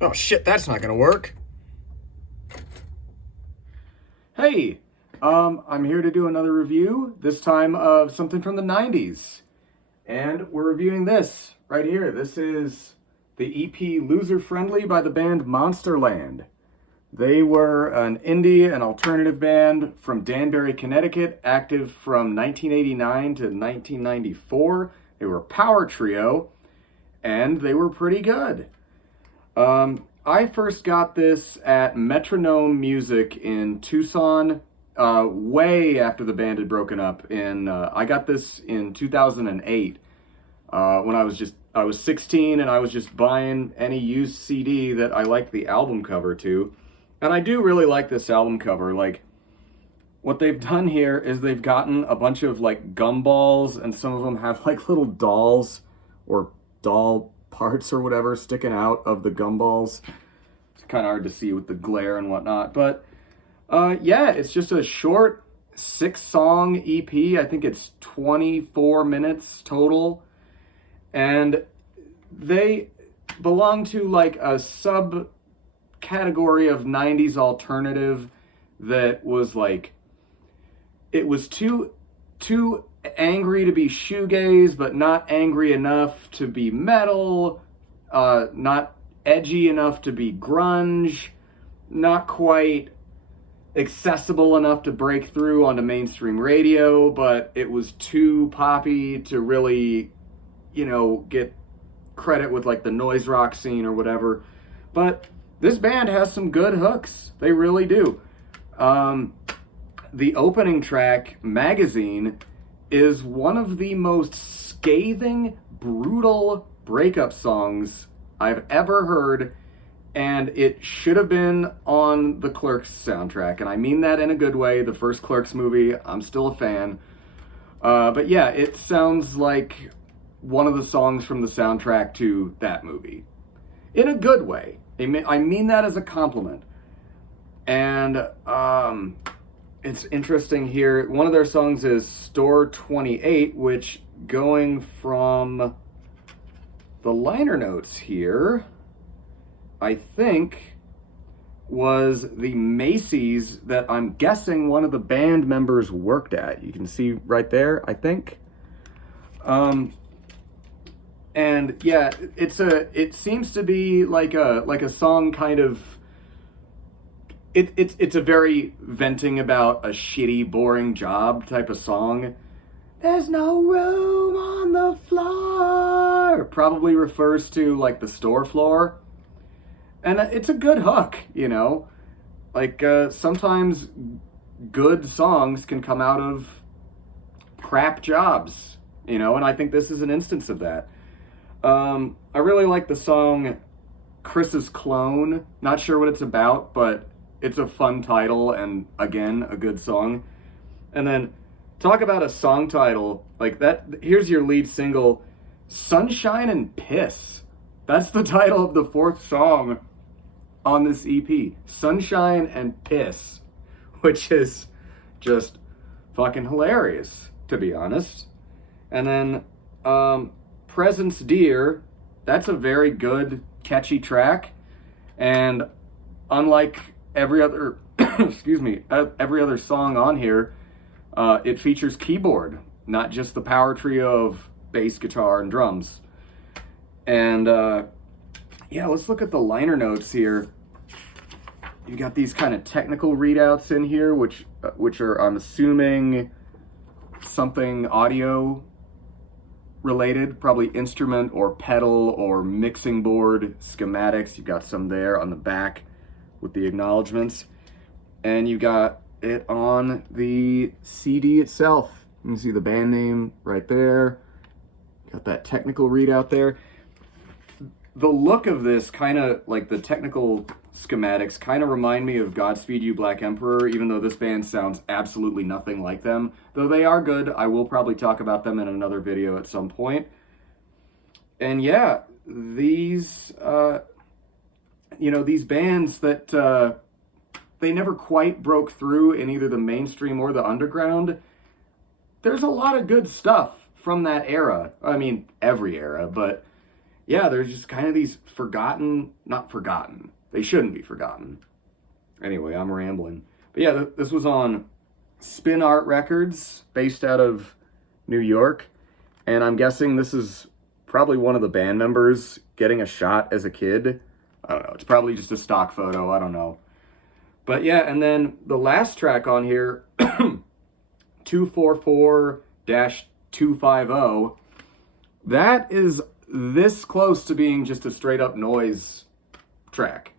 Oh shit, that's not gonna work. Hey, I'm here to do another review, this time of something from the 90s. And we're reviewing this right here. This is the EP Loser Friendly by the band Monsterland. They were an indie and alternative band from Danbury, Connecticut, active from 1989 to 1994. They were a power trio, and they were pretty good. I first got this at Metronome Music in Tucson, way after the band had broken up. I got this in 2008, when I was 16 and I was just buying any used CD that I liked the album cover to. And I do really like this album cover. Like, what they've done here is they've gotten a bunch of like gumballs, and some of them have like little dolls or doll parts or whatever sticking out of the gumballs. It's kind of hard to see with the glare and whatnot, but yeah, it's just a short 6-song EP. I think it's 24 minutes total, and they belong to like a subcategory of 90s alternative that was like, it was too angry to be shoegaze, but not angry enough to be metal, not edgy enough to be grunge, not quite accessible enough to break through onto mainstream radio, but it was too poppy to really, get credit with like the noise rock scene or whatever. But this band has some good hooks. They really do. The opening track, Magazine, is one of the most scathing, brutal breakup songs I've ever heard, and it should have been on the Clerks soundtrack, and I mean that in a good way. The first Clerks movie, I'm still a fan. But yeah, it sounds like one of the songs from the soundtrack to that movie. In a good way. I mean that as a compliment. And it's interesting here. One of their songs is Store 28, which, going from the liner notes here, I think was the Macy's that I'm guessing one of the band members worked at. You can see right there, I think. And yeah, it seems to be like a song kind of, it's a very venting about a shitty, boring job type of song. There's no room on the floor. Probably refers to like the store floor. And it's a good hook, Like, sometimes good songs can come out of crap jobs, and I think this is an instance of that. I really like the song Chris's Clone. Not sure what it's about, but it's a fun title and, again, a good song. And then, talk about a song title like that. Here's your lead single, Sunshine and Piss. That's the title of the 4th song on this EP. Sunshine and Piss. Which is just fucking hilarious, to be honest. And then, Presence Dear. That's a very good, catchy track. And unlike every other, every other song on here, it features keyboard, not just the power trio of bass, guitar, and drums. And yeah, let's look at the liner notes here. You got these kind of technical readouts in here, which are, I'm assuming, something audio related, probably instrument or pedal or mixing board schematics. You got some there on the back with the acknowledgments, and you got it on the CD itself. You can see the band name right there. Got that technical readout there. The look of this, kind of like the technical schematics, kind of remind me of Godspeed You Black Emperor, even though this band sounds absolutely nothing like them. Though they are good. I will probably talk about them in another video at some point. And yeah, these, these bands that they never quite broke through in either the mainstream or the underground, there's a lot of good stuff from that era. I mean, every era, but yeah, there's just kind of these forgotten, not forgotten. They shouldn't be forgotten. Anyway, I'm rambling. But yeah, this was on Spin Art Records, based out of New York. And I'm guessing this is probably one of the band members getting a shot as a kid. I don't know. It's probably just a stock photo. I don't know. But yeah, and then the last track on here, 244-250, that is this close to being just a straight up noise track.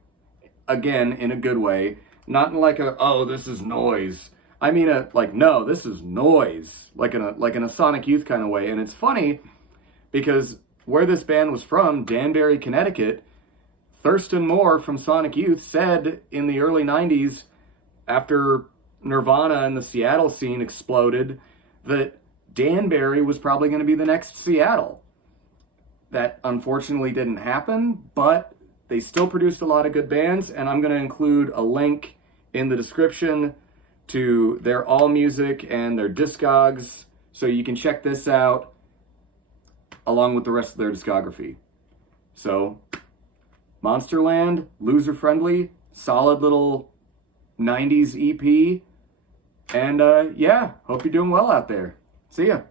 Again, in a good way. Not in like a, oh, this is noise. I mean, no, this is noise. Like in a Sonic Youth kind of way. And it's funny because where this band was from, Danbury, Connecticut, Thurston Moore from Sonic Youth said in the early 90s, after Nirvana and the Seattle scene exploded, that Danbury was probably going to be the next Seattle. That unfortunately didn't happen, but they still produced a lot of good bands, and I'm going to include a link in the description to their AllMusic and their Discogs, so you can check this out along with the rest of their discography. So, Monsterland, loser-friendly, solid little 90s EP, and yeah, hope you're doing well out there. See ya.